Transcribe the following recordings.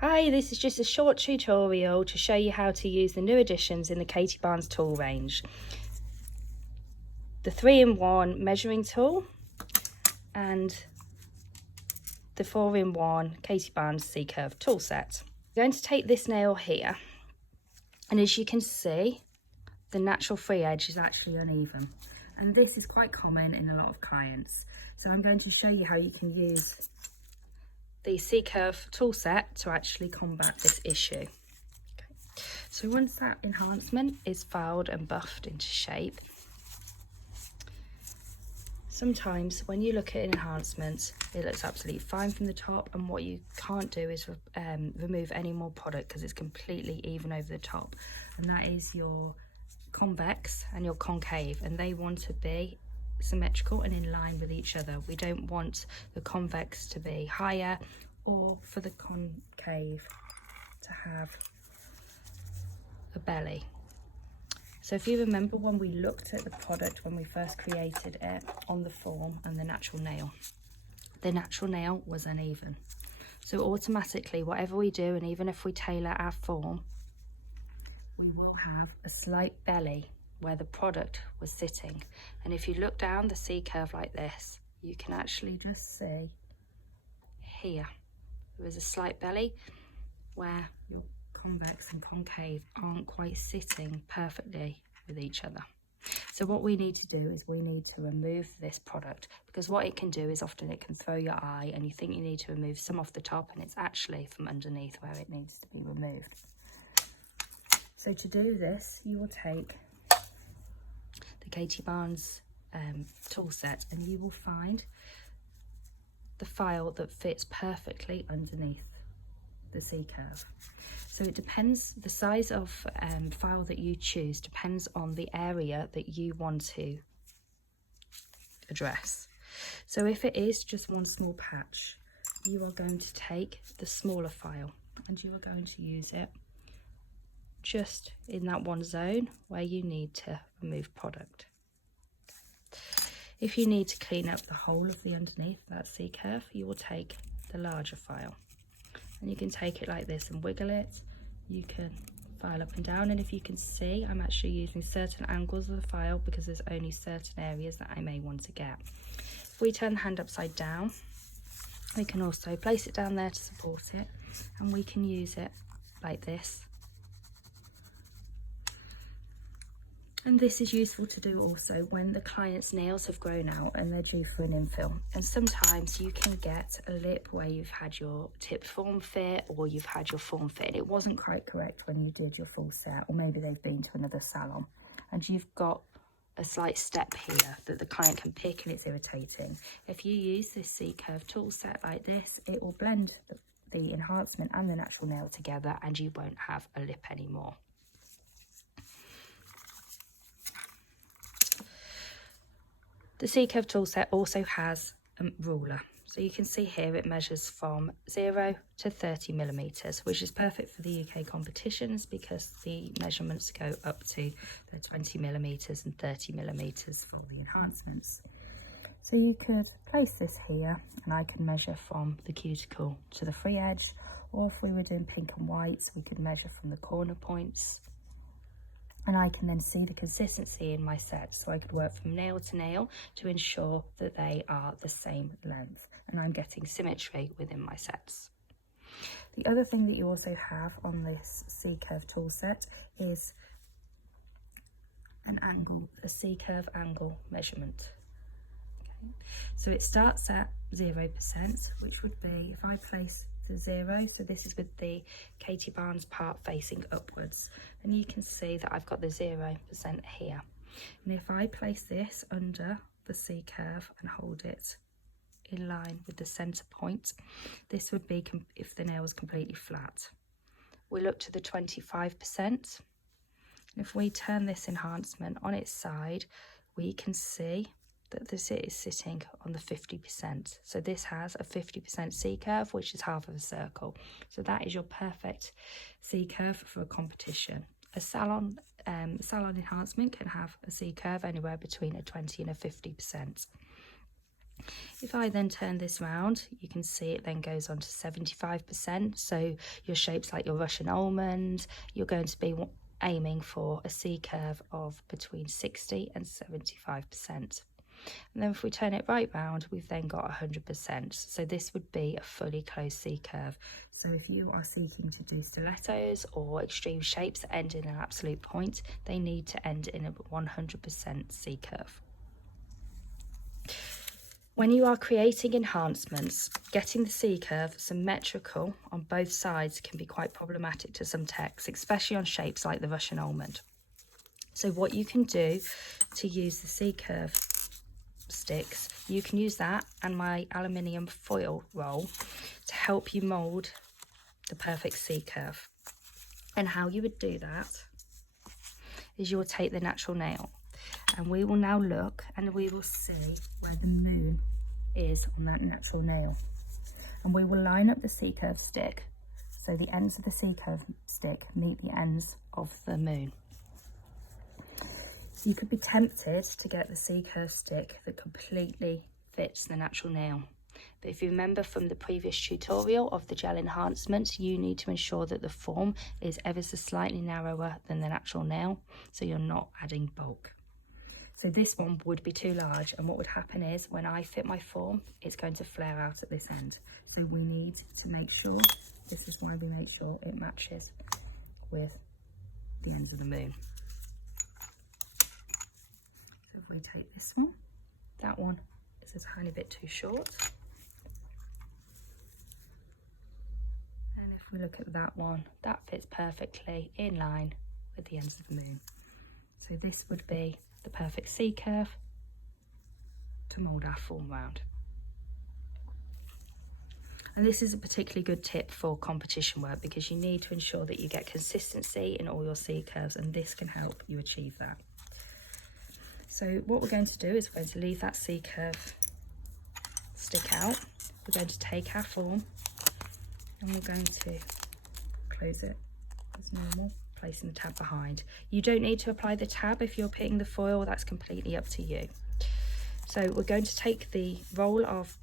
Hi, this is just a short tutorial to show you how to use the new additions in the Katie Barnes tool range. The 3-in-1 measuring tool and the 4-in-1 Katie Barnes C-curve tool set. I'm going to take this nail here, and as you can see, the natural free edge is actually uneven. And this is quite common in a lot of clients. So I'm going to show you how you can use the C-curve tool set to actually combat this issue. Okay. So once that enhancement is filed and buffed into shape, sometimes when you look at an enhancement, it looks absolutely fine from the top, and what you can't do is remove any more product because it's completely even over the top, and that is your convex and your concave, and they want to be symmetrical and in line with each other. We don't want the convex to be higher or for the concave to have a belly. So if you remember when we looked at the product when we first created it on the form and the natural nail was uneven. So automatically, whatever we do, and even if we tailor our form, we will have a slight belly where the product was sitting. And if you look down the C-curve like this, you can actually just see here, there is a slight belly where your convex and concave aren't quite sitting perfectly with each other. So what we need to do is we need to remove this product, because what it can do is often it can throw your eye and you think you need to remove some off the top, and it's actually from underneath where it needs to be removed. So to do this, you will take the Katie Barnes tool set, and you will find the file that fits perfectly underneath the C-curve. So it depends, the size of file that you choose depends on the area that you want to address. So if it is just one small patch, you are going to take the smaller file and you are going to use it just in that one zone where you need to remove product. If you need to clean up the whole of the underneath that C-curve, you will take the larger file, and you can take it like this and wiggle it. You can file up and down, and if you can see, I'm actually using certain angles of the file because there's only certain areas that I may want to get. If we turn the hand upside down, we can also place it down there to support it, and we can use it like this. And this is useful to do also when the client's nails have grown out and they're due for an infill. And sometimes you can get a lip where you've had your tip form fit, or you've had your form fit and it wasn't quite correct when you did your full set, or maybe they've been to another salon and you've got a slight step here that the client can pick and it's irritating. If you use this C-curve tool set like this, it will blend the enhancement and the natural nail together, and you won't have a lip anymore. The C-curve tool set also has a ruler. So you can see here it measures from 0 to 30 millimeters, which is perfect for the UK competitions because the measurements go up to the 20 millimeters and 30 millimeters for the enhancements. So you could place this here, and I can measure from the cuticle to the free edge, or if we were doing pink and white, we could measure from the corner points. And I can then see the consistency in my sets, so I could work from nail to nail to ensure that they are the same length and I'm getting symmetry within my sets. The other thing that you also have on this C-curve tool set is an angle, a C-curve angle measurement. Okay. So it starts at 0%, which would be, if I place the 0, so this is with the Katie Barnes part facing upwards, and you can see that I've got the 0% here. And if I place this under the C-curve and hold it in line with the center point, this would be if the nail was completely flat. We look to the 25%, and if we turn this enhancement on its side, we can see that this is sitting on the 50%. So this has a 50% C-curve, which is half of a circle. So that is your perfect C-curve for a competition. A salon enhancement can have a C-curve anywhere between a 20 and a 50%. If I then turn this round, you can see it then goes on to 75%. So your shapes like your Russian almond, you're going to be aiming for a C curve of between 60 and 75%. And then if we turn it right round, we've then got 100%. So this would be a fully closed C curve. So if you are seeking to do stilettos or extreme shapes that end in an absolute point, they need to end in a 100% C curve. When you are creating enhancements, getting the C curve symmetrical on both sides can be quite problematic to some techs, especially on shapes like the Russian almond. So what you can do to use the C curve sticks, you can use that and my aluminium foil roll to help you mould the perfect C curve. And how you would do that is you'll take the natural nail, and we will now look and we will see where the moon is on that natural nail. And we will line up the C-curve stick so the ends of the C-curve stick meet the ends of the moon. You could be tempted to get the C-curve stick that completely fits the natural nail. But if you remember from the previous tutorial of the gel enhancement, you need to ensure that the form is ever so slightly narrower than the natural nail, so you're not adding bulk. So this one would be too large, and what would happen is when I fit my form, it's going to flare out at this end. So we need to make sure, this is why we make sure it matches with the ends of the moon. So if we take this one, that one is a tiny bit too short. And if we look at that one, that fits perfectly in line with the ends of the moon. So this would be the perfect C curve to mould our form round. And this is a particularly good tip for competition work because you need to ensure that you get consistency in all your C curves, and this can help you achieve that. So what we're going to do is we're going to leave that C curve stick out. We're going to take our form and we're going to close it as normal, placing the tab behind. You don't need to apply the tab if you're pitting the foil, that's completely up to you. So we're going to take the roll of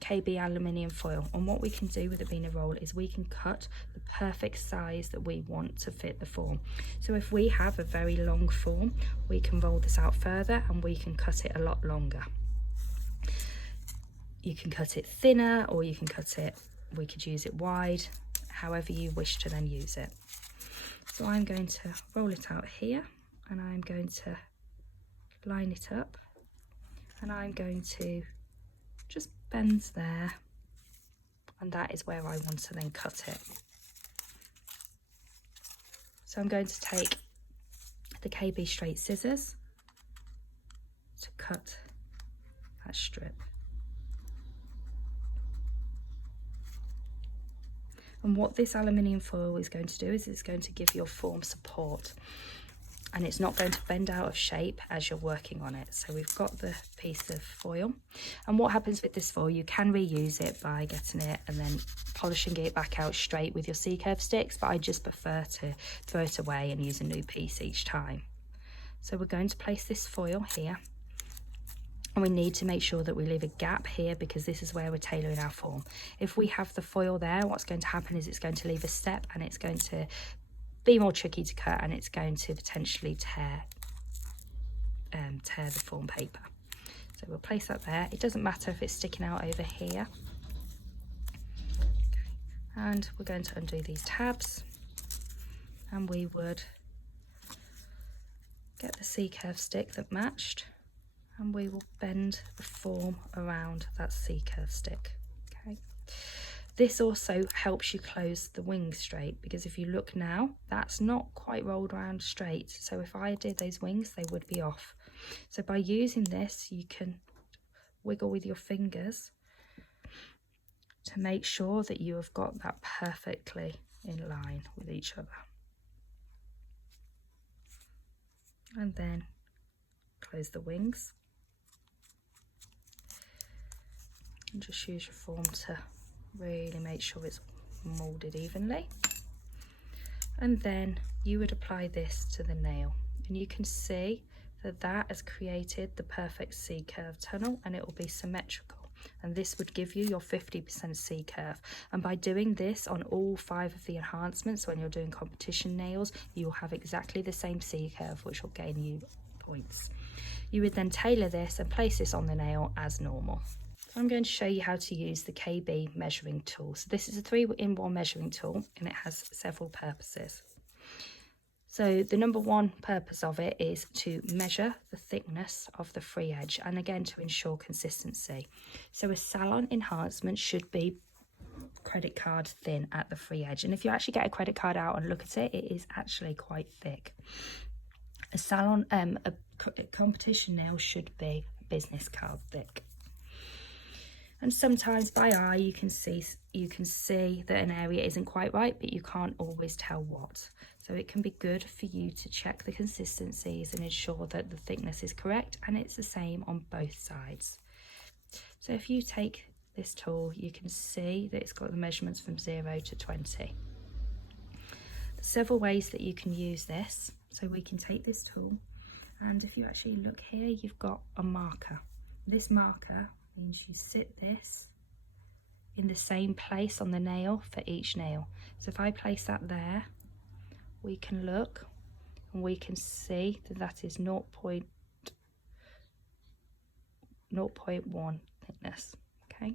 KB aluminium foil, and what we can do with it being a roll is we can cut the perfect size that we want to fit the form. So if we have a very long form, we can roll this out further and we can cut it a lot longer. You can cut it thinner, or you can cut it, we could use it wide, however you wish to then use it. So I'm going to roll it out here, and I'm going to line it up, and I'm going to just bend there, and that is where I want to then cut it. So I'm going to take the KB straight scissors to cut that strip. And what this aluminium foil is going to do is it's going to give your form support, and it's not going to bend out of shape as you're working on it. So we've got the piece of foil, and what happens with this foil, you can reuse it by getting it and then polishing it back out straight with your C-curve sticks, but I just prefer to throw it away and use a new piece each time. So we're going to place this foil here, and we need to make sure that we leave a gap here because this is where we're tailoring our form. If we have the foil there, what's going to happen is it's going to leave a step, and it's going to be more tricky to cut, and it's going to potentially tear the form paper. So we'll place that there. It doesn't matter if it's sticking out over here. Okay. And we're going to undo these tabs, and we would get the C-curve stick that matched, and we will bend the form around that C-curve stick. Okay. This also helps you close the wings straight, because if you look now, that's not quite rolled around straight. So if I did those wings, they would be off. So by using this, you can wiggle with your fingers to make sure that you have got that perfectly in line with each other. And then close the wings. And just use your form to really make sure it's moulded evenly. And then you would apply this to the nail, and you can see So that has created the perfect C-curve tunnel, and it will be symmetrical. And this would give you your 50% C-curve. And by doing this on all 5 of the enhancements, when you're doing competition nails, you will have exactly the same C-curve, which will gain you points. You would then tailor this and place this on the nail as normal. So I'm going to show you how to use the KB measuring tool. So this is a 3-in-1 measuring tool, and it has several purposes. So the number one purpose of it is to measure the thickness of the free edge, and again to ensure consistency. So a salon enhancement should be credit card thin at the free edge, and if you actually get a credit card out and look at it, it is actually quite thick. A salon a competition nail should be business card thick. And sometimes by eye you can see that an area isn't quite right, but you can't always tell what. So it can be good for you to check the consistencies and ensure that the thickness is correct, and it's the same on both sides. So if you take this tool, you can see that it's got the measurements from 0 to 20. There's several ways that you can use this. So we can take this tool, and if you actually look here, you've got a marker. This marker means you sit this in the same place on the nail for each nail. So if I place that there, we can look and we can see that that is 0.1 thickness, okay?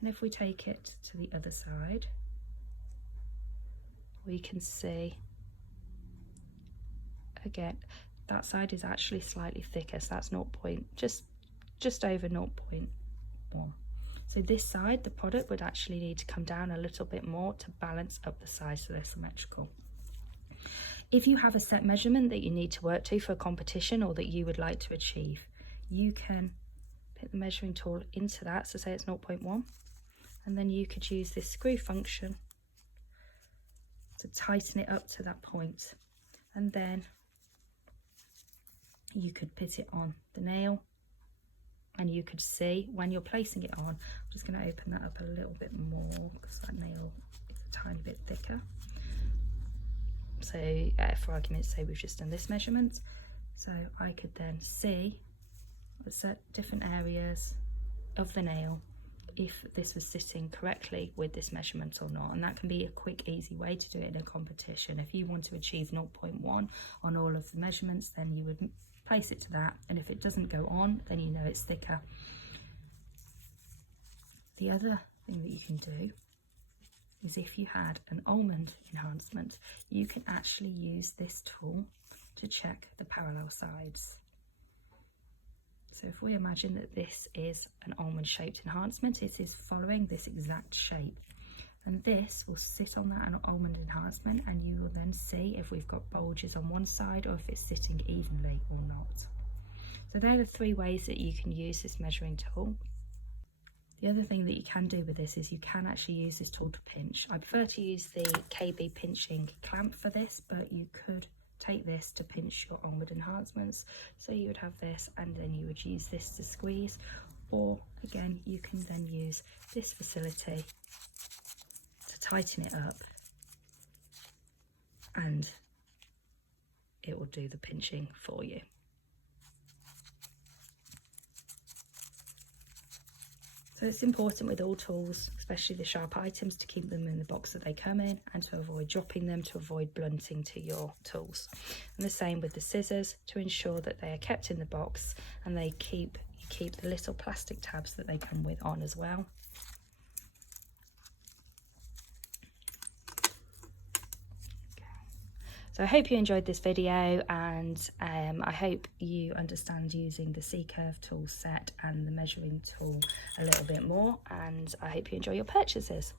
And if we take it to the other side, we can see again that side is actually slightly thicker, so that's just over 0.1. So this side, the product would actually need to come down a little bit more to balance up the sides so they're symmetrical. If you have a set measurement that you need to work to for a competition or that you would like to achieve, you can put the measuring tool into that, so say it's 0.1, and then you could use this screw function to tighten it up to that point, and then you could put it on the nail, and you could see when you're placing it on. I'm just going to open that up a little bit more because that nail is a tiny bit thicker. So for argument's sake, we've just done this measurement, so I could then see at different areas of the nail if this was sitting correctly with this measurement or not. And that can be a quick, easy way to do it in a competition. If you want to achieve 0.1 on all of the measurements, then you would place it to that, and if it doesn't go on, then you know it's thicker. The other thing that you can do is if you had an almond enhancement, you can actually use this tool to check the parallel sides. So if we imagine that this is an almond shaped enhancement, it is following this exact shape, and this will sit on that almond enhancement, and you will then see if we've got bulges on one side or if it's sitting evenly or not. So there are the 3 ways that you can use this measuring tool. The other thing that you can do with this is you can actually use this tool to pinch. I prefer to use the KB pinching clamp for this, but you could take this to pinch your almond enhancements. So you would have this, and then you would use this to squeeze, or again you can then use this facility to tighten it up, and it will do the pinching for you. So it's important with all tools, especially the sharp items, to keep them in the box that they come in and to avoid dropping them, to avoid blunting to your tools. And the same with the scissors, to ensure that they are kept in the box and you keep the little plastic tabs that they come with on as well. So I hope you enjoyed this video, and I hope you understand using the C-curve tool set and the measuring tool a little bit more, and I hope you enjoy your purchases.